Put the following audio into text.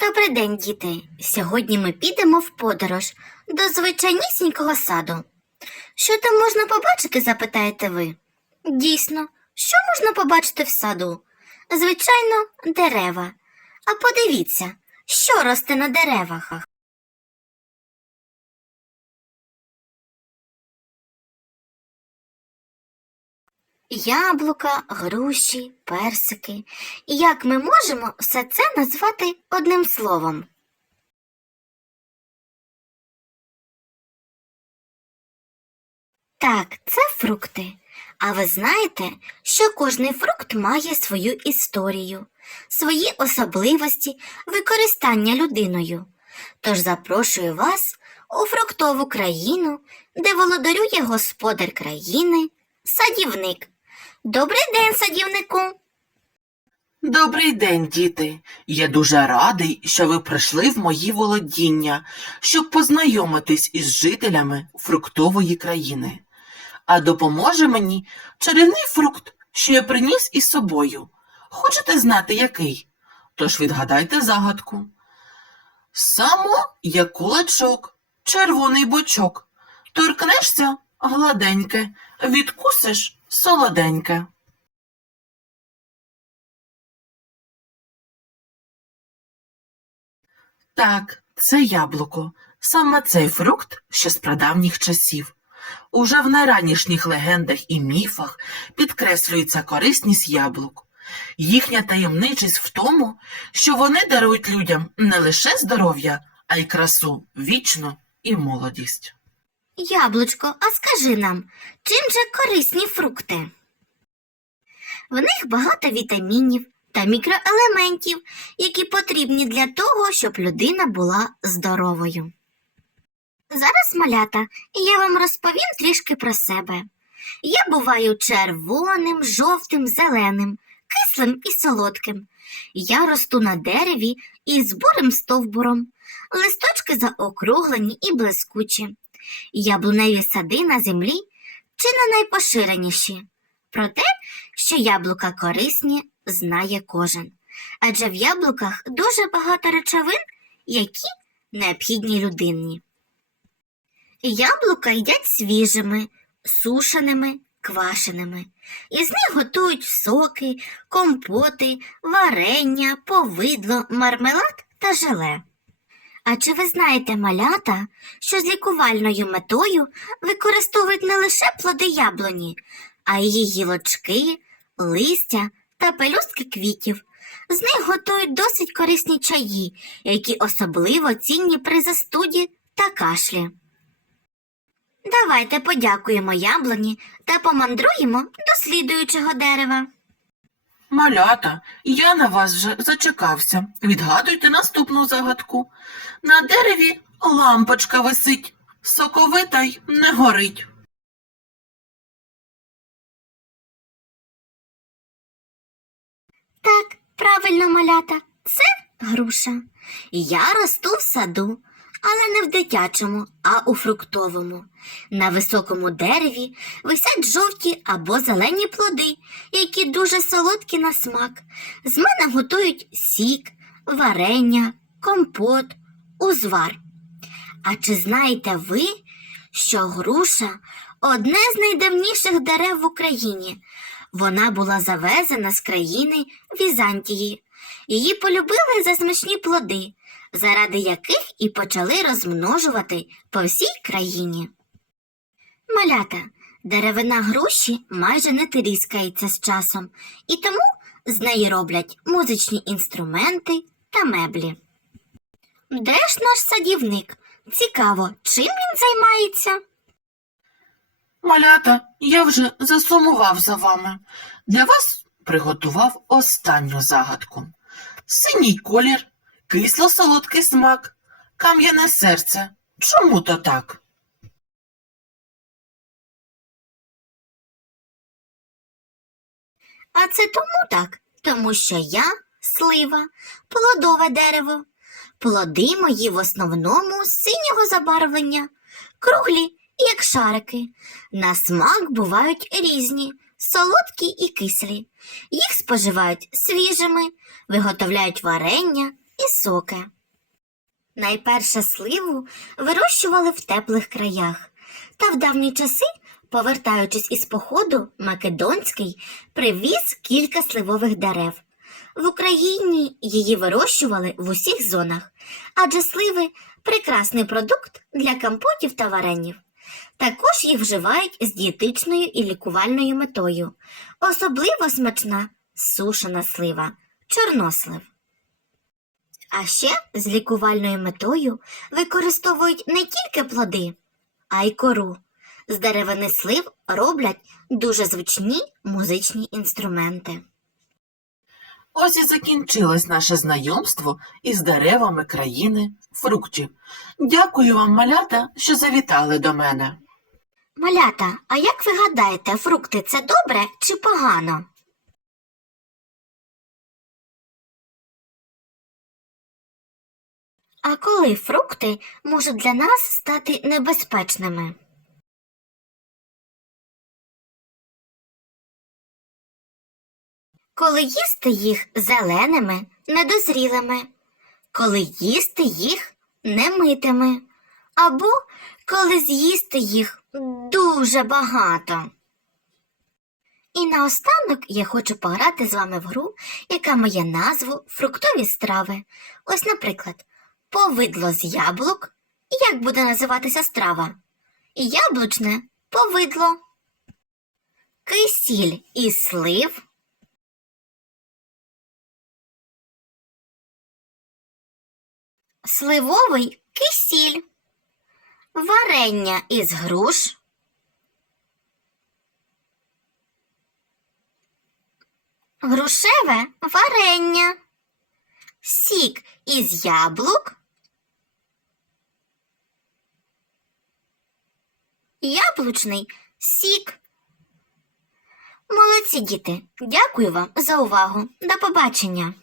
Добрий день, діти. Сьогодні ми підемо в подорож до звичайнісінького саду. Що там можна побачити, запитаєте ви? Дійсно, що можна побачити в саду? Звичайно, дерева. А подивіться, що росте на деревах. Яблука, груші, персики. Як ми можемо все це назвати одним словом? Так, це фрукти. А ви знаєте, що кожний фрукт має свою історію, свої особливості використання людиною. Тож запрошую вас у фруктову країну, де володарює господар країни, садівник. Добрий день, садівнику. Добрий день, діти. Я дуже радий, що ви прийшли в мої володіння, щоб познайомитись із жителями фруктової країни. А допоможе мені чарівний фрукт, що я приніс із собою. Хочете знати, який? Тож відгадайте загадку. Само є кулачок, червоний бочок. Торкнешся гладеньке, відкусиш солоденьке. Так, це яблуко. Саме цей фрукт ще з прадавніх часів. Уже в найранішніх легендах і міфах підкреслюється корисність яблук. Їхня таємничість в тому, що вони дарують людям не лише здоров'я, а й красу, вічну і молодість. Яблучко, а скажи нам, чим же корисні фрукти? В них багато вітамінів та мікроелементів, які потрібні для того, щоб людина була здоровою. Зараз, малята, я вам розповім трішки про себе. Я буваю червоним, жовтим, зеленим, кислим і солодким. Я росту на дереві із бурим стовбуром, листочки заокруглені і блискучі. Яблуневі сади на землі чи не найпоширеніші. Про те, що яблука корисні, знає кожен. Адже в яблуках дуже багато речовин, які необхідні людині. Яблука їдять свіжими, сушеними, квашеними. Із них готують соки, компоти, варення, повидло, мармелад та желе. А чи ви знаєте, малята, що з лікувальною метою використовують не лише плоди яблуні, а й її гілочки, листя та пелюстки квітів. З них готують досить корисні чаї, які особливо цінні при застуді та кашлі. Давайте подякуємо яблуні та помандруємо до слідуючого дерева. Малята, я на вас вже зачекався. Відгадуйте наступну загадку. На дереві лампочка висить, соковита й не горить. Так, правильно, малята, це груша. Я росту в саду, але не в дитячому, а у фруктовому. На високому дереві висять жовті або зелені плоди, які дуже солодкі на смак. З мене готують сік, варення, компот, узвар. А чи знаєте ви, що груша одне з найдавніших дерев в Україні? Вона була завезена з країни Візантії. Її полюбили за смачні плоди, заради яких і почали розмножувати по всій країні. Малята, деревина груші майже не тріскається з часом, і тому з неї роблять музичні інструменти та меблі. Де ж наш садівник? Цікаво, чим він займається? Малята, я вже засумував за вами. Для вас приготував останню загадку. Синій колір, кисло-солодкий смак, кам'яне серце. Чому то так? А це тому так, тому що я слива, плодове дерево. Плоди мої в основному синього забарвлення, круглі, як шарики. На смак бувають різні, солодкі і кислі. Їх споживають свіжими, виготовляють варення і соки. Найперше сливу вирощували в теплих краях, та в давні часи, повертаючись із походу, Македонський привіз кілька сливових дерев. В Україні її вирощували в усіх зонах, адже сливи прекрасний продукт для компотів та варенів. Також їх вживають з дієтичною і лікувальною метою. Особливо смачна сушена слива, чорнослив. А ще з лікувальною метою використовують не тільки плоди, а й кору. З деревини слив роблять дуже звичні музичні інструменти. Ось і закінчилось наше знайомство із деревами країни фруктів. Дякую вам, малята, що завітали до мене. Малята, а як ви гадаєте, фрукти це добре чи погано? А коли фрукти можуть для нас стати небезпечними? Коли їсти їх зеленими, недозрілими, коли їсти їх немитими, або коли з'їсти їх дуже багато. І наостанок я хочу пограти з вами в гру, яка має назву фруктові страви. Ось, наприклад, повидло з яблук. Як буде називатися страва? Яблучне повидло. Кисіль із слив. Сливовий кисіль. Варення із груш. Грушеве варення. Сік із яблук. Яблучний сік. Молодці діти. Дякую вам за увагу. До побачення.